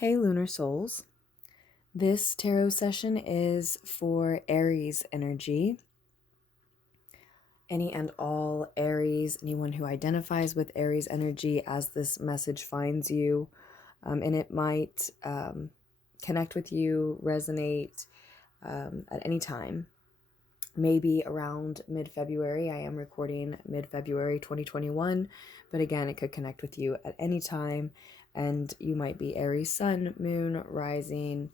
Hey Lunar Souls. This tarot session is for Aries energy. Any and all Aries, anyone who identifies with Aries energy as this message finds you. And it might connect with you, resonate at any time. Maybe around mid-February. I am recording mid-February 2021. But again, it could connect with you at any time. And you might be Aries sun, moon, rising,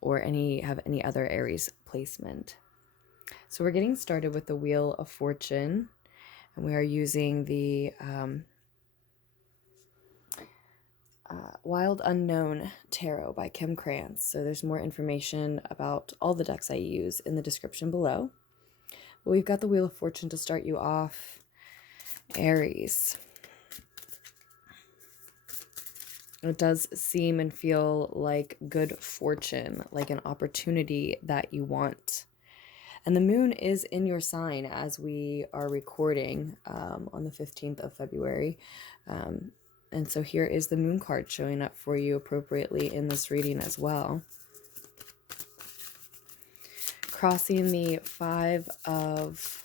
or have any other Aries placement. So we're getting started with the Wheel of Fortune, and we are using the Wild Unknown Tarot by Kim Krans. So there's more information about all the decks I use in the description below. But we've got the Wheel of Fortune to start you off, Aries. It does seem and feel like good fortune, like an opportunity that you want. And the moon is in your sign as we are recording on the 15th of February. And so here is the moon card showing up for you appropriately in this reading as well. Crossing the 5 of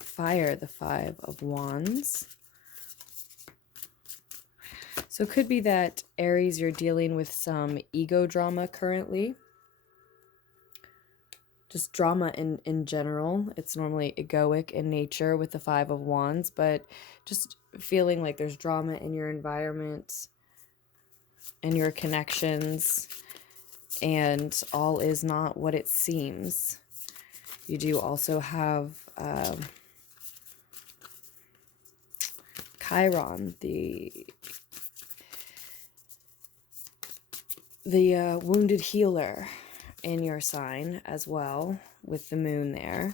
Fire, the 5 of Wands. So it could be that, Aries, you're dealing with some ego drama currently. Just drama in general. It's normally egoic in nature with the 5 of Wands, but just feeling like there's drama in your environment and your connections, and all is not what it seems. You do also have Chiron, the wounded healer in your sign as well, with the moon there.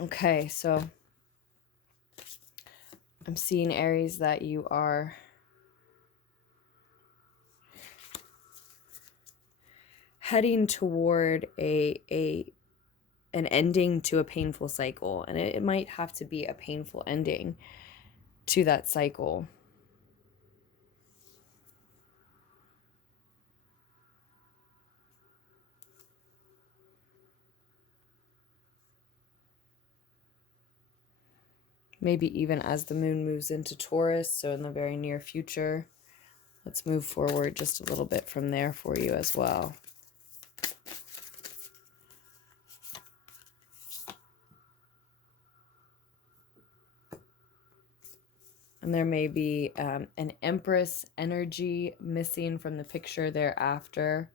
Okay, so I'm seeing, Aries, that you are heading toward an ending to a painful cycle, and it might have to be a painful ending to that cycle. Maybe even as the moon moves into Taurus, so in the very near future. Let's move forward just a little bit from there for you as well. And there may be an Empress energy missing from the picture thereafter.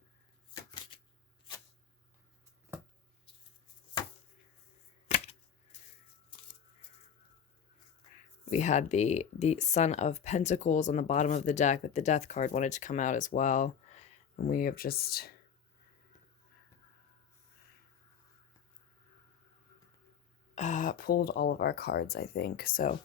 We had the Son of Pentacles on the bottom of the deck, but the Death card wanted to come out as well. And we have just pulled all of our cards, I think. So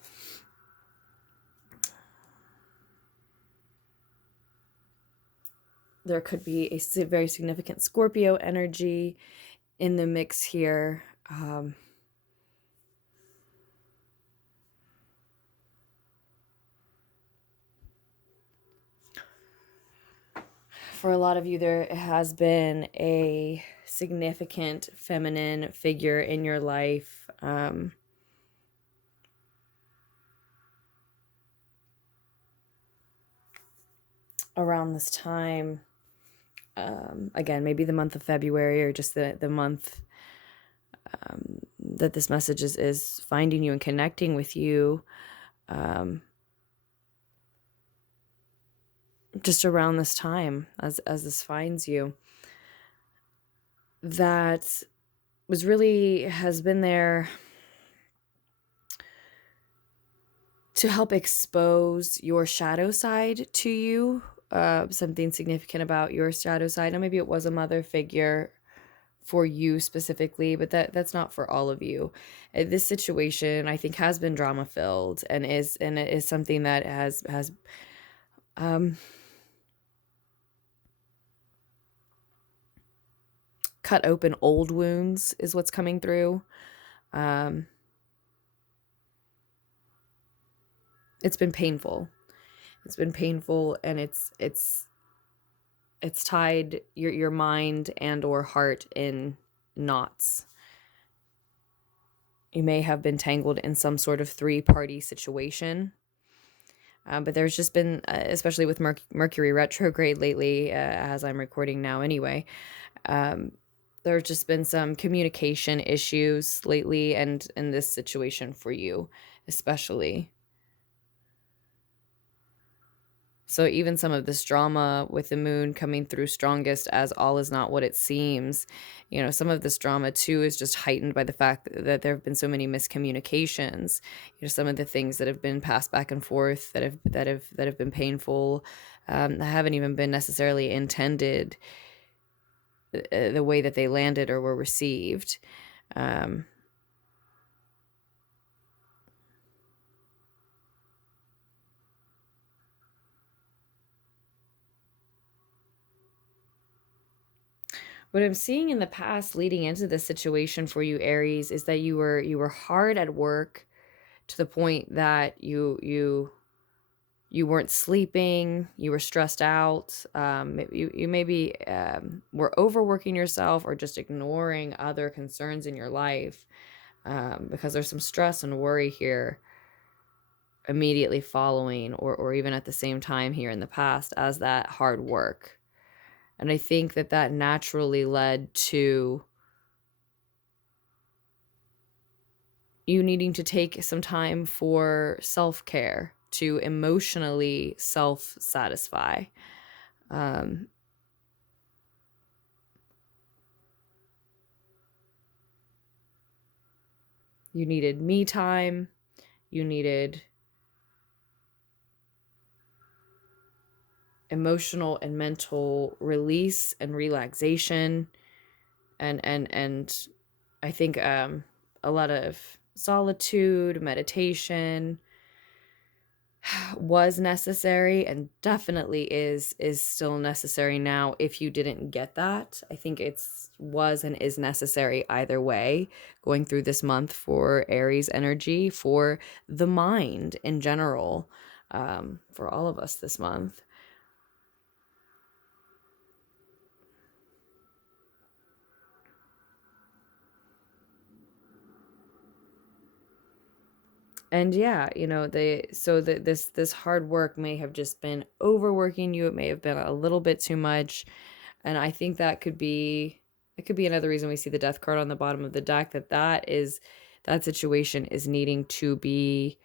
there could be a very significant Scorpio energy in the mix here. For a lot of you, there has been a significant feminine figure in your life. Around this time, again, maybe the month of February, or just the month that this message is finding you and connecting with you. Just around this time, as this finds you, that has been there to help expose your shadow side to you, something significant about your shadow side. Now, maybe it was a mother figure for you specifically, but that's not for all of you. This situation, I think, has been drama filled, and it is something that has cut open old wounds is what's coming through. It's been painful. It's been painful, and it's tied your mind and or heart in knots. You may have been tangled in some sort of three-party situation. But there's just been, especially with Mercury retrograde lately, as I'm recording now anyway, there's just been some communication issues lately, and in this situation for you especially. So even some of this drama with the moon coming through strongest as all is not what it seems, some of this drama too is just heightened by the fact that there have been so many miscommunications. Some of the things that have been passed back and forth that have been painful, that haven't even been necessarily intended the way that they landed or were received. What I'm seeing in the past leading into this situation for you, Aries, is that you were hard at work to the point that you weren't sleeping, you were stressed out, you maybe were overworking yourself or just ignoring other concerns in your life, because there's some stress and worry here immediately following or even at the same time here in the past as that hard work. And I think that naturally led to you needing to take some time for self-care, to emotionally self-satisfy. You needed me time. You needed emotional and mental release and relaxation, and I think a lot of solitude, meditation was necessary, and definitely is still necessary now. If you didn't get that, I think was and is necessary either way going through this month for Aries energy, for the mind in general, for all of us this month. And yeah, this hard work may have just been overworking you. It may have been a little bit too much. And I think it could be another reason we see the death card on the bottom of the deck, that situation is needing to be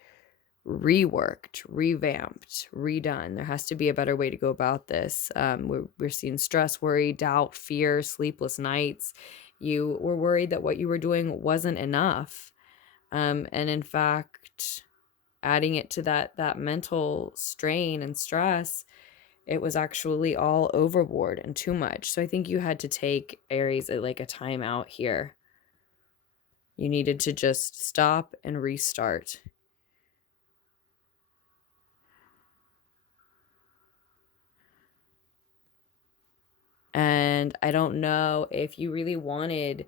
reworked, revamped, redone. There has to be a better way to go about this. We're seeing stress, worry, doubt, fear, sleepless nights. You were worried that what you were doing wasn't enough. And in fact, adding it to that mental strain and stress, it was actually all overboard and too much. So I think you had to take, Aries, like a time out here. You needed to just stop and restart. And I don't know if you really wanted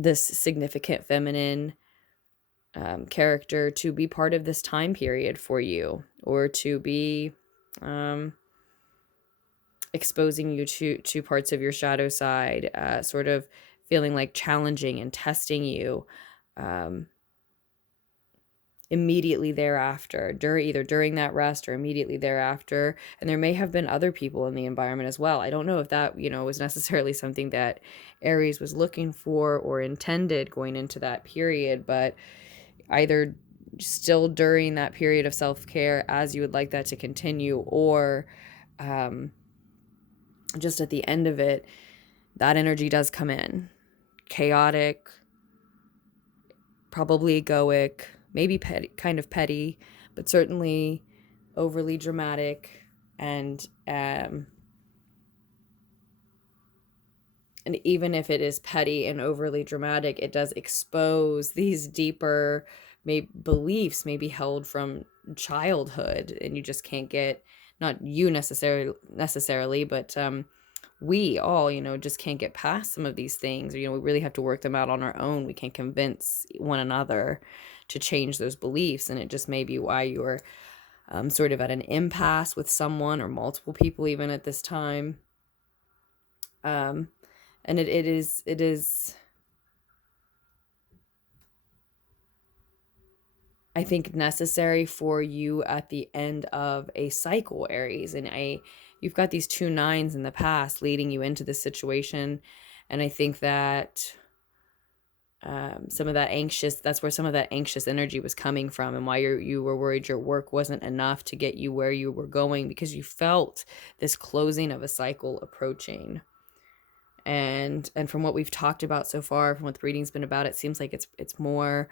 this significant feminine character to be part of this time period for you, or to be exposing you to parts of your shadow side, sort of feeling like challenging and testing you immediately thereafter, either during that rest or immediately thereafter. And there may have been other people in the environment as well. I don't know if that, was necessarily something that Aries was looking for or intended going into that period, but either still during that period of self-care as you would like that to continue, or just at the end of it, that energy does come in. Chaotic, probably egoic, maybe petty, kind of petty, but certainly overly dramatic, and even if it is petty and overly dramatic, it does expose these deeper beliefs maybe held from childhood, and you just can't get, not you necessarily, but we all, just can't get past some of these things, or, we really have to work them out on our own. We can't convince one another to change those beliefs. And it just may be why you're sort of at an impasse with someone or multiple people even at this time. And it is I think necessary for you at the end of a cycle, Aries. And you've got these 2 9s in the past leading you into this situation. And I think that some of that that's where some of that anxious energy was coming from, and why you were worried your work wasn't enough to get you where you were going, because you felt this closing of a cycle approaching. And from what we've talked about so far, from what the reading's been about, it seems like it's more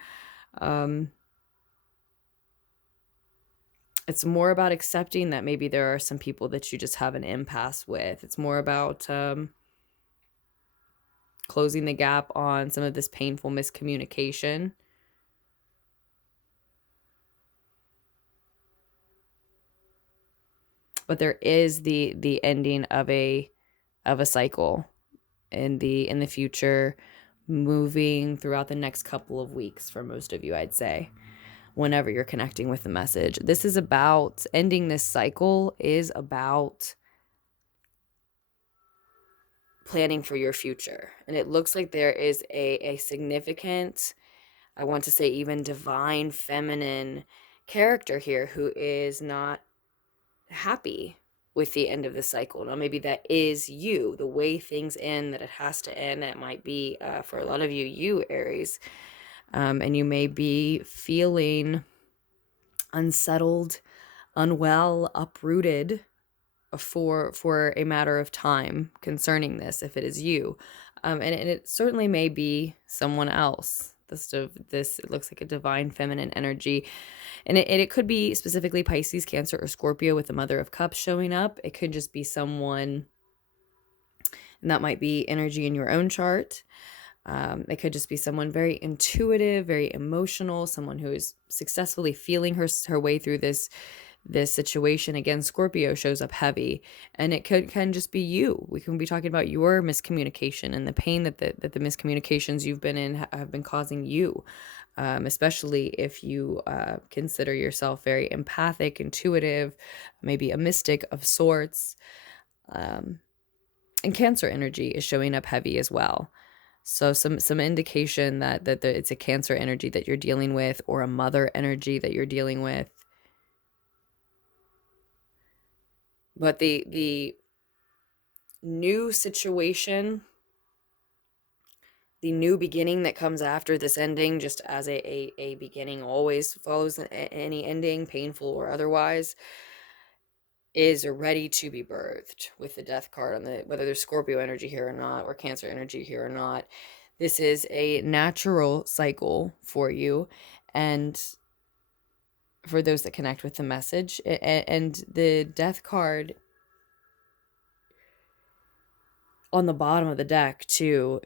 it's more about accepting that maybe there are some people that you just have an impasse with. It's more about closing the gap on some of this painful miscommunication. But there is the ending of a cycle in the future, moving throughout the next couple of weeks for most of you, I'd say, whenever you're connecting with the message. This is about ending this cycle, is about planning for your future. And it looks like there is a significant, I want to say even divine feminine character here who is not happy with the end of the cycle. Now, maybe that is you, the way things end, that it has to end. That might be, for a lot of you, Aries. And you may be feeling unsettled, unwell, uprooted for a matter of time concerning this, if it is you. And it certainly may be someone else. It looks like a divine feminine energy. And it could be specifically Pisces, Cancer, or Scorpio with the Mother of Cups showing up. It could just be someone, and that might be energy in your own chart. It could just be someone very intuitive, very emotional, someone who is successfully feeling her way through this situation. Again, Scorpio shows up heavy, and it can just be you. We can be talking about your miscommunication and the pain that the miscommunications you've been in have been causing you, especially if you consider yourself very empathic, intuitive, maybe a mystic of sorts. And Cancer energy is showing up heavy as well. So some indication that it's a Cancer energy that you're dealing with, or a mother energy that you're dealing with. But the new situation, the new beginning that comes after this ending, just as a beginning always follows any ending, painful or otherwise, is ready to be birthed with the Death card on whether there's Scorpio energy here or not, or Cancer energy here or not. This is a natural cycle for you, and for those that connect with the message. And the Death card on the bottom of the deck too,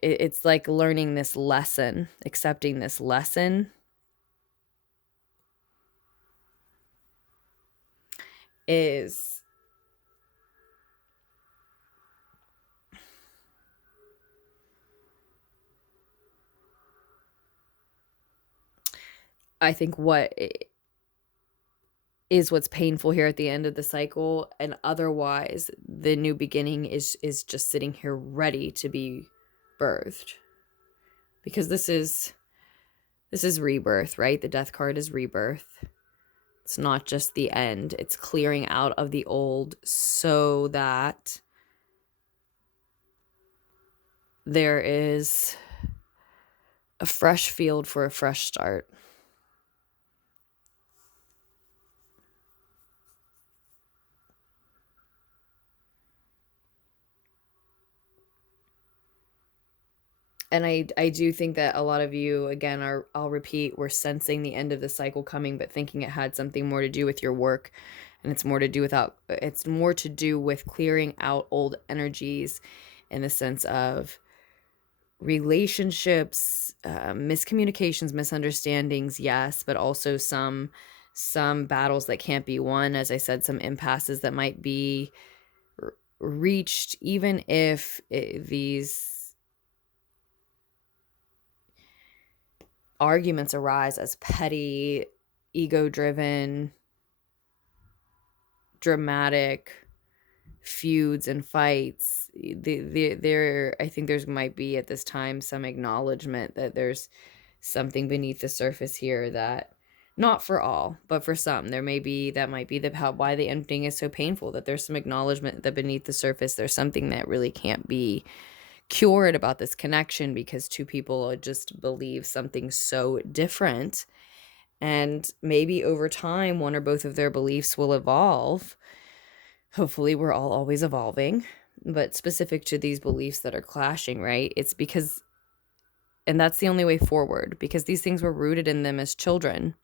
it's like learning this lesson, accepting this lesson is I think what's painful here at the end of the cycle. And otherwise, the new beginning is just sitting here ready to be birthed, because this is rebirth, right? The Death card is rebirth. It's not just the end. It's clearing out of the old so that there is a fresh field for a fresh start. And I do think that a lot of you, again, I'll repeat, we're sensing the end of the cycle coming, but thinking it had something more to do with your work. And it's more to do with clearing out old energies, in the sense of relationships, miscommunications, misunderstandings, yes, but also some battles that can't be won. As I said, some impasses that might be reached, even if these arguments arise as petty, ego-driven, dramatic feuds and fights, there I think there's might be at this time some acknowledgement that there's something beneath the surface here that, not for all, but for some, there may be, that might be why the ending is so painful, that there's some acknowledgement that beneath the surface there's something that really can't be cured about this connection, because two people just believe something so different. And maybe over time, one or both of their beliefs will evolve. Hopefully, we're all always evolving. But specific to these beliefs that are clashing, right? It's because, and that's the only way forward, because these things were rooted in them as children.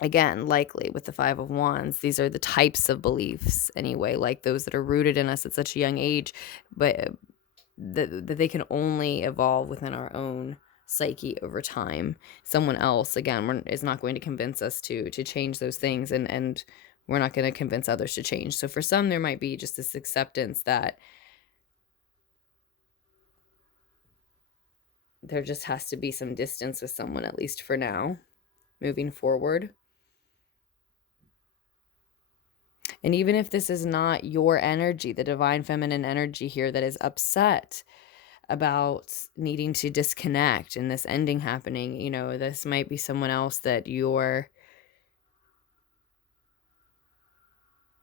Again, likely with the Five of Wands, these are the types of beliefs anyway, like those that are rooted in us at such a young age, but that they can only evolve within our own psyche over time. Someone else, again, is not going to convince us to change those things, and we're not going to convince others to change. So for some, there might be just this acceptance that there just has to be some distance with someone, at least for now, moving forward. And even if this is not your energy, the divine feminine energy here that is upset about needing to disconnect and this ending happening, you know, this might be someone else that you're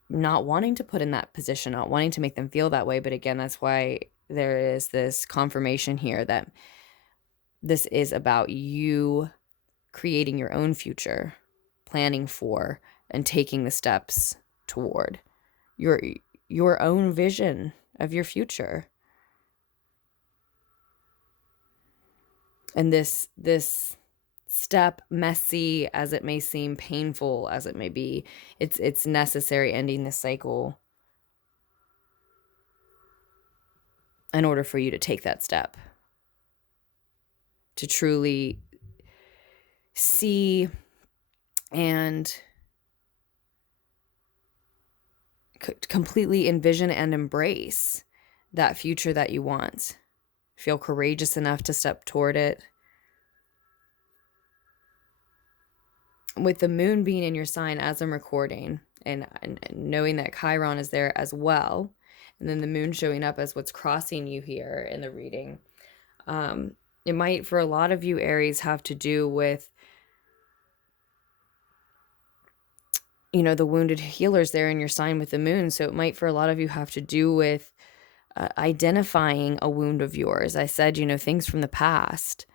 not wanting to put in that position, not wanting to make them feel that way. But again, that's why there is this confirmation here that this is about you creating your own future, planning for and taking the steps toward your own vision of your future. And this step, messy as it may seem, painful as it may be, it's necessary, ending this cycle in order for you to take that step, to truly see and completely envision and embrace that future that you want. Feel courageous enough to step toward it. With the moon being in your sign as I'm recording, and knowing that Chiron is there as well, and then the moon showing up as what's crossing you here in the reading, it might, for a lot of you Aries, have to do with, you know, the wounded healers there in your sign with the moon. So it might, for a lot of you, have to do with identifying a wound of yours. I said, you know, things from the past,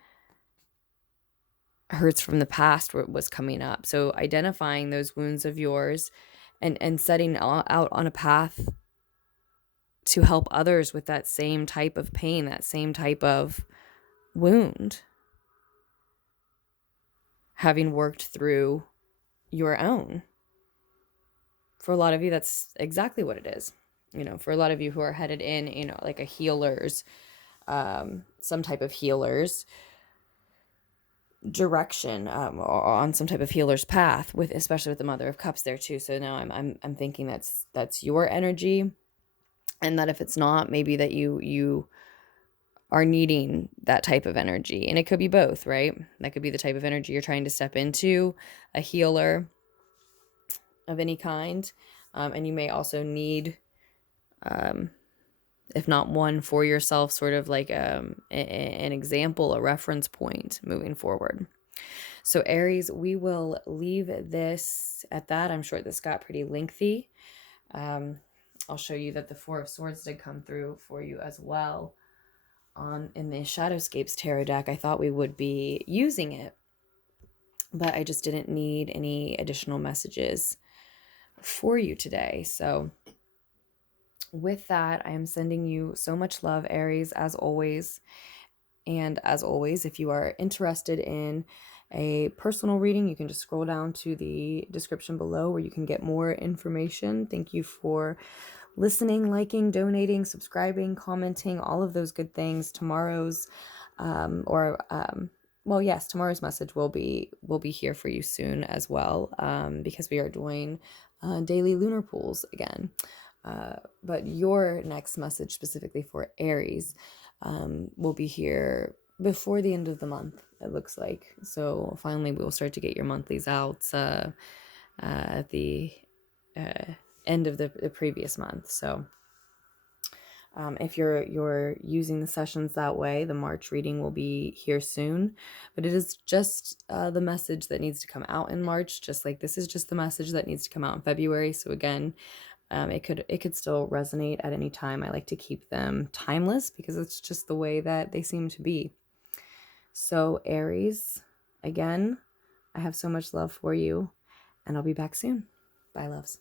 hurts from the past was coming up. So identifying those wounds of yours and setting out on a path to help others with that same type of pain, that same type of wound, having worked through your own. For a lot of you, that's exactly what it is. You know, for a lot of you who are headed in, you know, like a healer's, some type of healer's direction, or on some type of healer's path, with, especially with the Mother of Cups there too. So now I'm thinking that's your energy, and that if it's not, maybe that you are needing that type of energy, and it could be both, right? That could be the type of energy you're trying to step into, a healer of any kind, and you may also need, if not one for yourself, sort of like an example, a reference point moving forward. So Aries, we will leave this at that. I'm sure this got pretty lengthy. I'll show you that the Four of Swords did come through for you as well in the Shadowscapes tarot deck. I thought we would be using it, but I just didn't need any additional messages for you today. So with that, I am sending you so much love, Aries, as always. And as always, if you are interested in a personal reading, you can just scroll down to the description below where you can get more information. Thank you for listening, liking, donating, subscribing, commenting, all of those good things. Tomorrow's tomorrow's message will be here for you soon as well, because we are doing daily lunar pools again. But your next message specifically for Aries will be here before the end of the month, it looks like. So finally we'll start to get your monthlies out at the end of the previous month. So if you're using the sessions that way, the March reading will be here soon. But it is just the message that needs to come out in March, just like this is just the message that needs to come out in February. So again, it could still resonate at any time. I like to keep them timeless because it's just the way that they seem to be. So Aries, again, I have so much love for you, and I'll be back soon. Bye, loves.